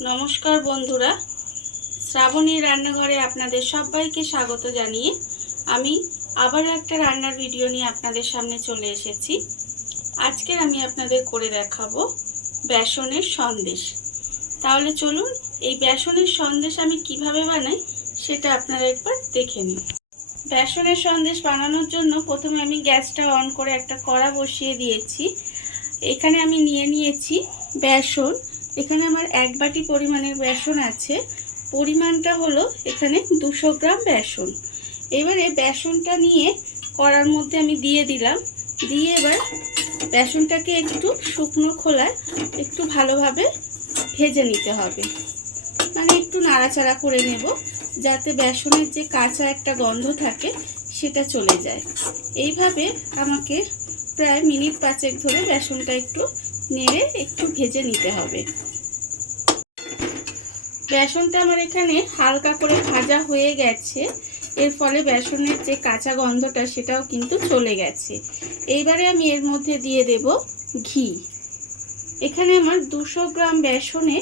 নমস্কার বন্ধুরা, শ্রাবণীর রান্নাঘরে আপনাদের সবাইকে স্বাগত জানিয়ে আমি আবারও একটা রান্নার ভিডিও নিয়ে আপনাদের সামনে চলে এসেছি। আজকে আমি আপনাদের করে দেখাবো বেসনের সন্দেশ। তাহলে চলুন এই বেসনের সন্দেশ আমি কিভাবে বানাই সেটা আপনারা একবার দেখে নিন। বেসনের সন্দেশ বানানোর জন্য প্রথমে আমি গ্যাসটা অন করে একটা কড়া বসিয়ে দিয়েছি। এখানে আমি নিয়ে নিয়েছি বেসন। এখানে আমার 1 বাটি পরিমাণের বেসন আছে। পরিমাণটা হলো এখানে 200 গ্রাম বেসন। এবারে বেসনটা নিয়ে কড়ার মধ্যে আমি দিয়ে দিলাম। দিয়ে এবার বেসনটাকে একটু শুকনো খোলায় একটু ভালোভাবে ভেজে নিতে হবে, মানে একটু নাড়াচাড়া করে নেব যাতে বেসনের যে কাঁচা একটা গন্ধ থাকে সেটা চলে যায়। এইভাবে আমাকে প্রায় মিনিট 5 ধরে বেসনটা একটু নেড়ে একটু ভেজে নিতে হবে। বেসনটা আমার এখানে হালকা করে ভাজা হয়ে গেছে। এর ফলে বেসনের যে কাঁচা গন্ধটা সেটাও কিন্তু চলে গেছে। এইবারে আমি এর মধ্যে দিয়ে দেব ঘি। এখানে আমার 200 গ্রাম বেসনে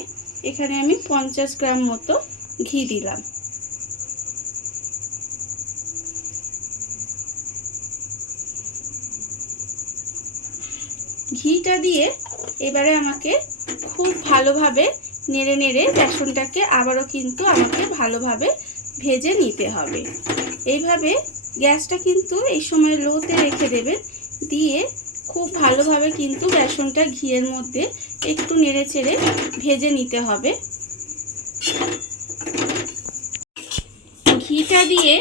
এখানে আমি 50 গ্রাম মতো ঘি দিলাম। ঘিটা দিয়ে এবারে আমাকে খুব ভালোভাবে নেড়ে নেড়ে বেসনটাকে আবারও কিন্তু আমাকে ভালোভাবে ভেজে নিতে হবে। এইভাবে গ্যাসটা কিন্তু এই সময় লোতে রেখে দেবেন। দিয়ে খুব ভালোভাবে কিন্তু বেসনটা ঘিয়ের মধ্যে একটু নেড়ে চেড়ে ভেজে নিতে হবে। ঘিটা দিয়ে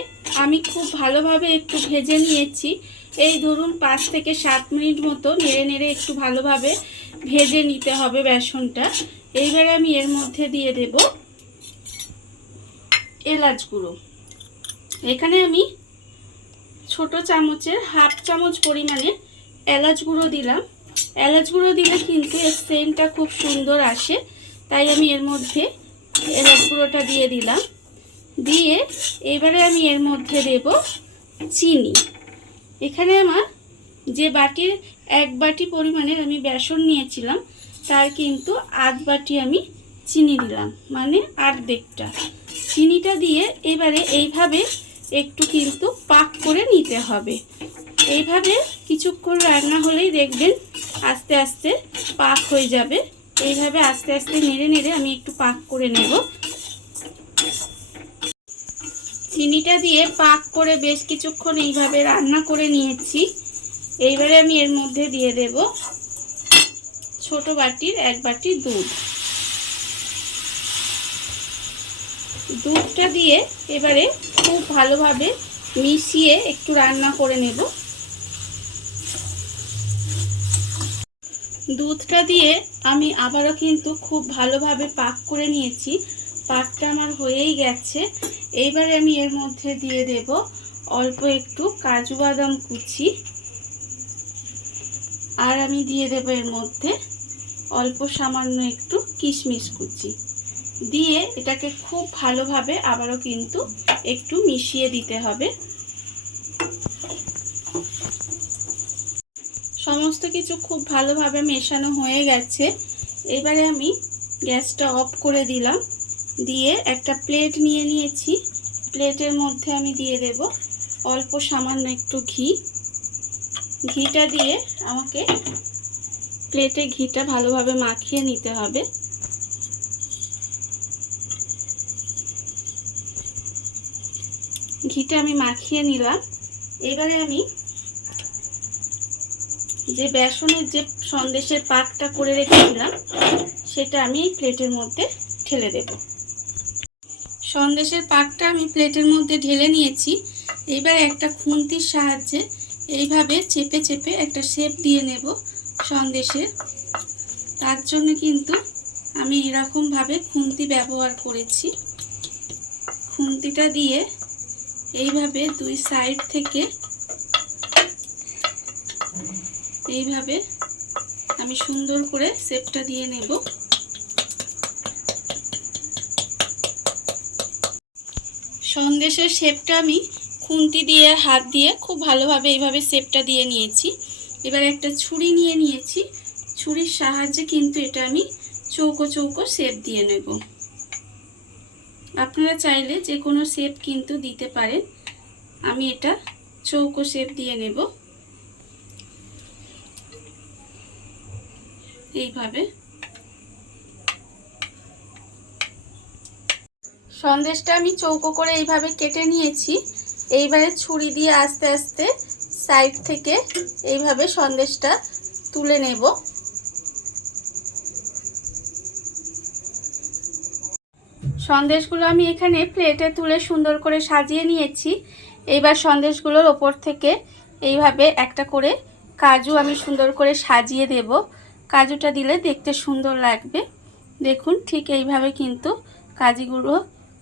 আমি খুব ভালোভাবে একটু ভেজে নিয়েছি। এই ধরুন 5 থেকে 7 মিনিট মতো নেড়ে নেড়ে একটু ভালোভাবে ভেজে নিতে হবে বেসনটা। এইবারে আমি এর মধ্যে দিয়ে দেব এলাচ গুঁড়ো। এখানে আমি ছোট চামচের হাফ চামচ পরিমাণে এলাচ গুঁড়ো দিলাম। এলাচ গুঁড়ো দিলে কিন্তু এর সেন্টটা খুব সুন্দর আসে, তাই আমি এর মধ্যে এলাচ গুঁড়োটা দিয়ে দিলাম। দিয়ে এবারে আমি এর মধ্যে দেব চিনি। এখানে আমার যে বাটির 1 বাটি পরিমাণের আমি বেসন নিয়েছিলাম তার কিন্তু আধ বাটি আমি চিনি দিলাম, মানে অর্ধেকটা। চিনিটা দিয়ে এবারে এইভাবে একটু কিন্তু পাক করে নিতে হবে। এইভাবে কিছুক্ষণ রান্না হলেই দেখবেন আস্তে আস্তে পাক হয়ে যাবে। এইভাবে আস্তে আস্তে নেড়ে নেড়ে আমি একটু পাক করে নেব। চিনিটা দিয়ে পাক করে বেশ কিছুক্ষণ এইভাবে রান্না করে নিয়েছি। এইবারে আমি এর মধ্যে দিয়ে দেব ছোট বাটির 1 বাটি দুধ। দুধটা দিয়ে এবারে খুব ভালোভাবে মিশিয়ে একটু রান্না করে নেব। দুধটা দিয়ে আমি আবারও কিন্তু খুব ভালোভাবে পাক করে নিয়েছি। পাকটা আমার হয়েই গেছে। এইবারে আমি এর মধ্যে দিয়ে দেব অল্প একটু কাজু বাদাম কুচি, আর আমি দিয়ে দেব এর মধ্যে অল্প সামান্য একটু কিশমিশ কুচি। দিয়ে এটাকে খুব ভালোভাবে আবারও কিন্তু একটু মিশিয়ে দিতে হবে। সমস্ত কিছু খুব ভালোভাবে মেশানো হয়ে গেছে। এবারে আমি গ্যাসটা অফ করে দিলাম। দিয়ে একটা প্লেট নিয়ে নিয়েছি। প্লেটের মধ্যে আমি দিয়ে দেব অল্প সামান্য একটু ঘি। ঘিটা দিয়ে আমাকে প্লেটে ঘিটা ভালোভাবে মাখিয়ে নিতে হবে। ঘিটা আমি মাখিয়ে নিলাম। এবারে আমি যে বেসনের যে সন্দেশের পাকটা করে রেখেছিলাম সেটা আমি এই প্লেটের মধ্যে ঢেলে দেব। সন্দেশের পাকটা আমি প্লেটের মধ্যে ঢেলে নিয়েছি। এইবার একটা খুন্তির সাহায্যে এইভাবে চেপে চেপে একটা শেপ দিয়ে নেব সন্দেশের। তার জন্য কিন্তু আমি এরকমভাবে খুন্তি ব্যবহার করেছি। খুন্তিটা দিয়ে এইভাবে 2 সাইড থেকে এইভাবে আমি সুন্দর করে শেপটা দিয়ে নেব। সন্দেশের শেপটা আমি খুন্তি দিয়ে হাত দিয়ে খুব ভালোভাবে এইভাবে শেপটা দিয়ে নিয়েছি। এবার একটা ছুরি নিয়ে নিয়েছি। ছুরির সাহায্যে কিন্তু এটা আমি চৌকো চৌকো শেপ দিয়ে নেব। আপনারা চাইলে যে কোনো শেপ কিন্তু দিতে পারেন। আমি এটা চৌকো শেপ দিয়ে নেব এইভাবে। সন্দেশটা আমি চৌকো করে এইভাবে কেটে নিয়েছি। এইবারে ছুরি দিয়ে আস্তে আস্তে সাইড থেকে এইভাবে সন্দেশটা তুলে নেব। সন্দেশগুলো আমি এখানে প্লেটে তুলে সুন্দর করে সাজিয়ে নিয়েছি। এইবার সন্দেশগুলোর ওপর থেকে এইভাবে একটা করে কাজু আমি সুন্দর করে সাজিয়ে দেব। কাজুটা দিলে দেখতে সুন্দর লাগবে। দেখুন ঠিক এইভাবে কিন্তু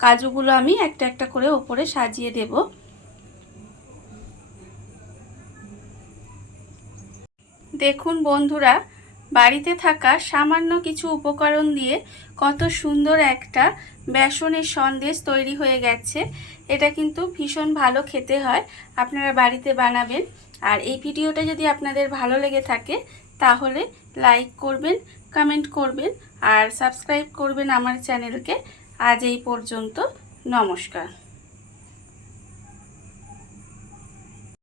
কাজুগুলো আমি একটা একটা করে ওপরে সাজিয়ে দেব। দেখুন বন্ধুরা, বাড়িতে থাকা সামান্য কিছু উপকরণ দিয়ে কত সুন্দর একটা বেসনের সন্দেশ তৈরি হয়ে গেছে। এটা কিন্তু ভীষণ ভালো খেতে হয়। আপনারা বাড়িতে বানাবেন। আর এই ভিডিওটা যদি আপনাদের ভালো লেগে থাকে তাহলে লাইক করবেন, কমেন্ট করবেন আর সাবস্ক্রাইব করবেন আমার চ্যানেলকে। আজ এই পর্যন্ত, নমস্কার।